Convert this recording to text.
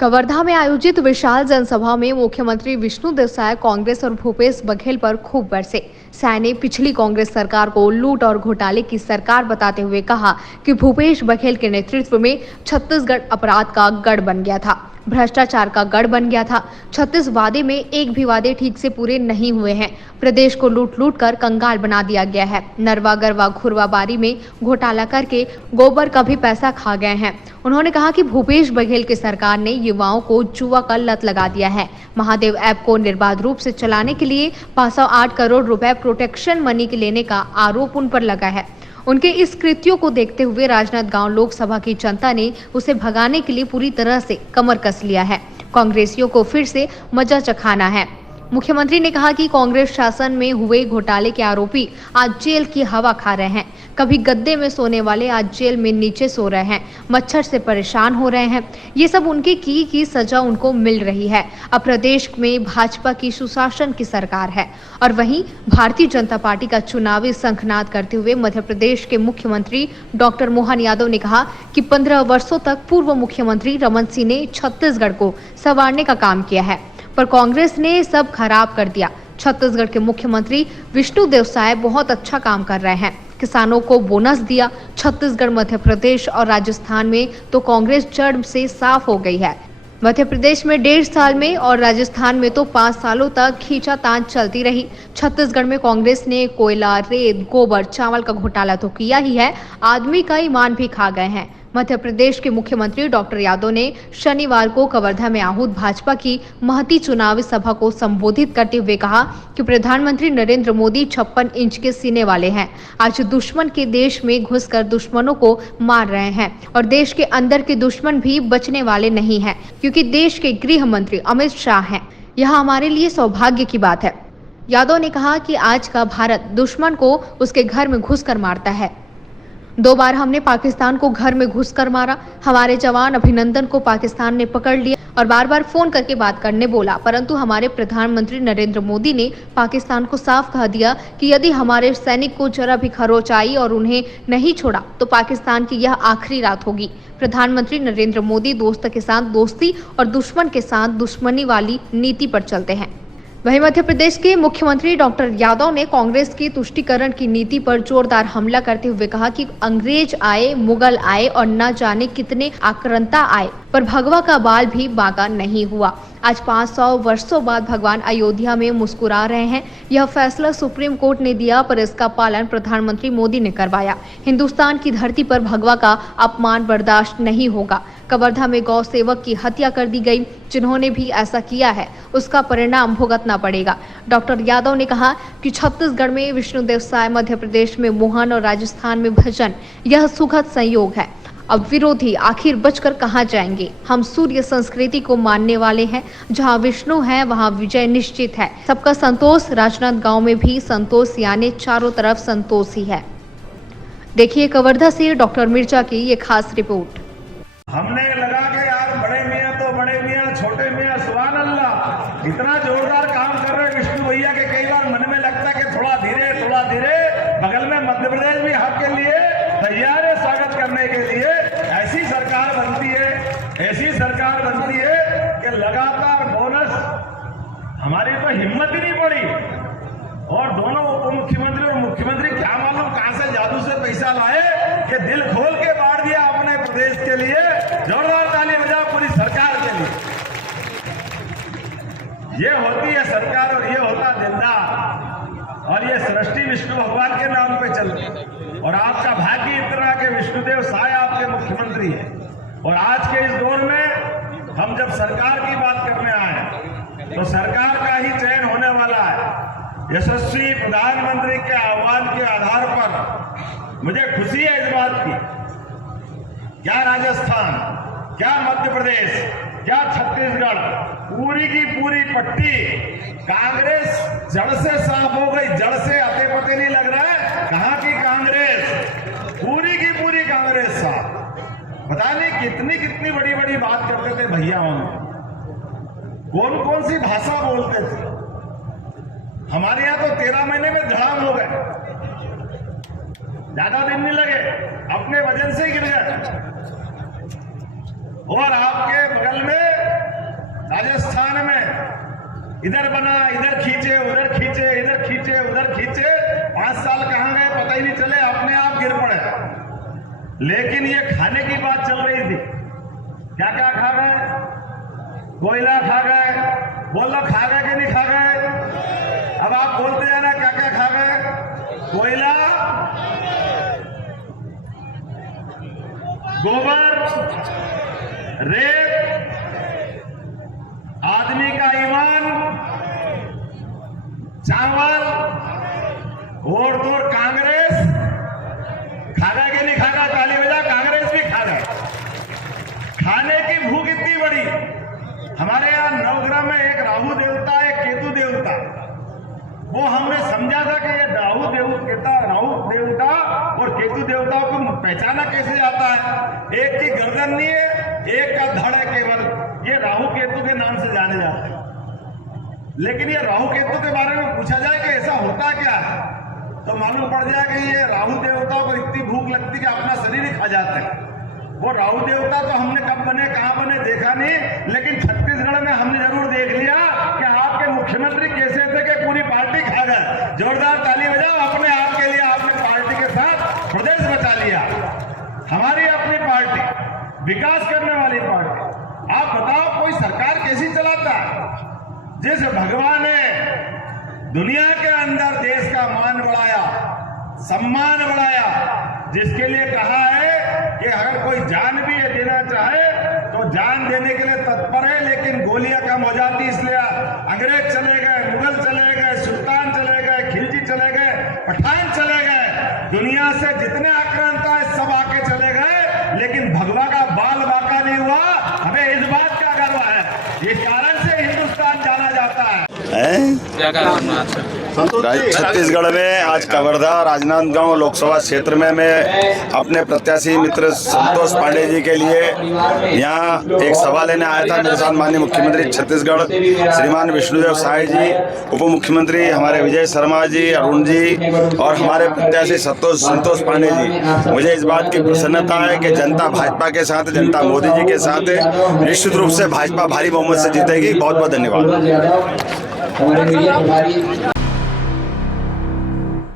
कवर्धा में आयोजित विशाल जनसभा में मुख्यमंत्री विष्णुदेव साय कांग्रेस और भूपेश बघेल पर खूब बरसे। साय ने पिछली कांग्रेस सरकार को लूट और घोटाले की सरकार बताते हुए कहा कि भूपेश बघेल के नेतृत्व में छत्तीसगढ़ अपराध का गढ़ बन गया था, भ्रष्टाचार का गढ़ बन गया था। 36 वादे में एक भी वादे ठीक से पूरे नहीं हुए हैं। प्रदेश को लूट लूट कर कंगाल बना दिया गया है। नरवा गरवा घुरवा बारी में घोटाला करके गोबर का भी पैसा खा गए हैं। उन्होंने कहा कि भूपेश बघेल की सरकार ने युवाओं को जुआ का लत लगा दिया है। महादेव ऐप को निर्बाध रूप से चलाने के लिए 508 करोड़ रुपए प्रोटेक्शन मनी के लेने का आरोप उन पर लगा है। उनके इस कृत्यों को देखते हुए राजनांदगांव लोकसभा की जनता ने उसे भगाने के लिए पूरी तरह से कमर कस लिया है। कांग्रेसियों को फिर से मजा चखाना है। मुख्यमंत्री ने कहा कि कांग्रेस शासन में हुए घोटाले के आरोपी आज जेल की हवा खा रहे हैं। कभी गद्दे में सोने वाले आज जेल में नीचे सो रहे हैं, मच्छर से परेशान हो रहे हैं। ये सब उनके की सजा उनको मिल रही है। अब प्रदेश में भाजपा की सुशासन की सरकार है और वहीं भारतीय जनता पार्टी का चुनावी शंखनाद करते हुए मध्य प्रदेश के मुख्यमंत्री डॉक्टर मोहन यादव ने कहा कि 15 वर्षों तक पूर्व मुख्यमंत्री रमन सिंह ने छत्तीसगढ़ को संवारने का काम किया है, पर कांग्रेस ने सब खराब कर दिया। छत्तीसगढ़ के मुख्यमंत्री विष्णुदेव साय बहुत अच्छा काम कर रहे हैं। किसानों को बोनस दिया। छत्तीसगढ़, मध्य प्रदेश और राजस्थान में तो कांग्रेस जड़ से साफ हो गई है। मध्य प्रदेश में 1.5 साल में और राजस्थान में तो 5 सालों तक खींचातान चलती रही। छत्तीसगढ़ में कांग्रेस ने कोयला, रेत, गोबर, चावल का घोटाला तो किया ही है, आदमी का ईमान भी खा गए हैं। मध्य प्रदेश के मुख्यमंत्री डॉक्टर यादव ने शनिवार को कवर्धा में आहूत भाजपा की महती चुनावी सभा को संबोधित करते हुए कहा कि प्रधानमंत्री नरेंद्र मोदी 56 इंच के सीने वाले हैं। आज दुश्मन के देश में घुसकर दुश्मनों को मार रहे हैं और देश के अंदर के दुश्मन भी बचने वाले नहीं हैं, क्योंकि देश के गृह मंत्री अमित शाह हैं। यह हमारे लिए सौभाग्य की बात है। यादव ने कहा कि आज का भारत दुश्मन को उसके घर में घुसकर मारता है। 2 बार हमने पाकिस्तान को घर में घुसकर मारा। हमारे जवान अभिनंदन को पाकिस्तान ने पकड़ लिया और बार बार फोन करके बात करने बोला, परंतु हमारे प्रधानमंत्री नरेंद्र मोदी ने पाकिस्तान को साफ कह दिया कि यदि हमारे सैनिक को जरा भी खरोच आई और उन्हें नहीं छोड़ा तो पाकिस्तान की यह आखिरी रात होगी। प्रधानमंत्री नरेंद्र मोदी दोस्त के साथ दोस्ती और दुश्मन के साथ दुश्मनी वाली नीति पर चलते हैं। वहीं मध्य प्रदेश के मुख्यमंत्री डॉक्टर यादव ने कांग्रेस की तुष्टीकरण की नीति पर जोरदार हमला करते हुए कहा कि अंग्रेज आए, मुगल आए और न जाने कितने आक्रांता आए, पर भगवा का बाल भी बांका नहीं हुआ। आज 500 वर्षों बाद भगवान अयोध्या में मुस्कुरा रहे हैं। यह फैसला सुप्रीम कोर्ट ने दिया, पर इसका पालन प्रधानमंत्री मोदी ने करवाया। हिंदुस्तान की धरती पर भगवा का अपमान बर्दाश्त नहीं होगा। कवर्धा में गौ सेवक की हत्या कर दी गई। जिन्होंने भी ऐसा किया है उसका परिणाम भुगतना पड़ेगा। डॉक्टर यादव ने कहा कि छत्तीसगढ़ में विष्णुदेव साय, मध्य प्रदेश में मोहन और राजस्थान में भजन, यह सुखद संयोग है। अब विरोधी आखिर बचकर कहां जाएंगे। हम सूर्य संस्कृति को मानने वाले हैं। जहां विष्णु है वहां विजय निश्चित है। सबका संतोष। राजनांदगांव में भी संतोष, यानी चारों तरफ संतोष ही है। देखिए कवर्धा से डॉक्टर मिर्जा की ये खास रिपोर्ट। हमने लगा के यार बड़े मियाँ तो बड़े मियाँ, छोटे मियाँ सुभान अल्लाह, इतना जोरदार काम कर रहे विष्णु भैया के कई बार मन में लगता है कि थोड़ा धीरे। बगल में मध्य प्रदेश भी आपके लिए तैयार है स्वागत करने के लिए। ऐसी सरकार बनती है कि लगातार बोनस, हमारी तो हिम्मत ही नहीं पड़ी। और दोनों उप मुख्यमंत्री और मुख्यमंत्री क्या मालूम कहां से जादू से पैसा लाए कि दिल खोल के बांट दिया अपने प्रदेश के लिए। जोरदार ताली बजाओ पूरी सरकार के लिए। ये होती है सरकार और ये होता दिलदार, और ये सृष्टि विष्णु भगवान के नाम पे चलती है। और आपका भाग्य इतना कि विष्णुदेव साय आपके मुख्यमंत्री है। और आज के इस दौर में हम जब सरकार की बात करने आए तो सरकार का ही चयन होने वाला है। यशस्वी प्रधानमंत्री के आह्वान के आधार पर मुझे खुशी है इस बात की। क्या राजस्थान, क्या मध्य प्रदेश, क्या छत्तीसगढ़, पूरी की पूरी पट्टी कांग्रेस जड़ से साफ हो गई। जड़ से अते पते नहीं लग रहा है कहां की कांग्रेस, पूरी की पूरी कांग्रेस साफ। पता नहीं कितनी बड़ी बात करते थे भैया, कौन सी भाषा बोलते थे। हमारे यहां तो 13 महीने में धड़ाम हो गए, ज्यादा दिन नहीं लगे, अपने वजन से गिर गए। और आपके बगल में राजस्थान में इधर बना, इधर खींचे, उधर खींचे, इधर खींचे, उधर खींचे, 5 साल कहां गए पता ही नहीं चले, अपने आप गिर पड़े। लेकिन ये खाने की बात चल रही थी, क्या क्या खा गए? कोयला खा गए, बोलो खा गए कि नहीं खा गए? अब आप बोलते जाना क्या क्या खा गए? कोयला, गोबर, रेत, आदमी का ईमान, चावल, और तो कांग्रेस खा गए कि नहीं खा गए? ताली बजा, कांग्रेस भी खा गए। खाने की भूख इतनी बड़ी। हमारे यहाँ नवग्रह में एक राहु देवता, एक केतु देवता, वो हमने समझा था कि ये राहु देवता और केतु देवता को पहचाना कैसे जाता है? एक की गर्दन नहीं है, एक का धड़ है केवल, ये राहु केतु के नाम से जाने जाते हैं। लेकिन ये राहु केतु के बारे में पूछा जाए कि ऐसा होता क्या है, तो मालूम पड़ जाए कि ये राहु देवता को इतनी भूख लगती कि अपना शरीर ही खा जाते हैं। वो राहु देवता तो हमने कब बने, कहां बने देखा नहीं, लेकिन छत्तीसगढ़ में हमने जरूर देख लिया कि आपके मुख्यमंत्री कैसे थे कि पूरी पार्टी खा गए। जोरदार ताली बजाओ अपने आप के लिए, आपने पार्टी के साथ प्रदेश बचा लिया। हमारी अपनी पार्टी, विकास करने वाली पार्टी। आप बताओ कोई सरकार कैसी चलाता है? जिस भगवान ने दुनिया के अंदर देश का मान बढ़ाया, सम्मान बढ़ाया, जिसके लिए कहा है कि अगर कोई जान भी देना चाहे तो जान देने के लिए तत्पर है, लेकिन गोलियां कम हो जाती, इसलिए अंग्रेज चले गए, मुगल चले गए, सुल्तान चले गए, खिलजी चले गए, पठान चले गए, दुनिया से जितने आक्रांता है सब आके चले गए, लेकिन भगवा का बाल बाका नहीं हुआ। हमें इस बात का गर्व है, इस कारण से हिंदुस्तान जाना जाता है। छत्तीसगढ़ में आज कवर्धा राजनांदगांव लोकसभा क्षेत्र में मैं अपने प्रत्याशी मित्र संतोष पांडे जी के लिए यहाँ एक सभा लेने आया था। मेरे साथ माननीय मुख्यमंत्री छत्तीसगढ़ श्रीमान विष्णुदेव साय जी, उप मुख्यमंत्री हमारे विजय शर्मा जी, अरुण जी और हमारे प्रत्याशी संतोष पांडे जी। मुझे इस बात की प्रसन्नता है कि जनता भाजपा के साथ, जनता मोदी जी के साथ है। निश्चित रूप से भाजपा भारी बहुमत से जीतेगी। बहुत बहुत धन्यवाद।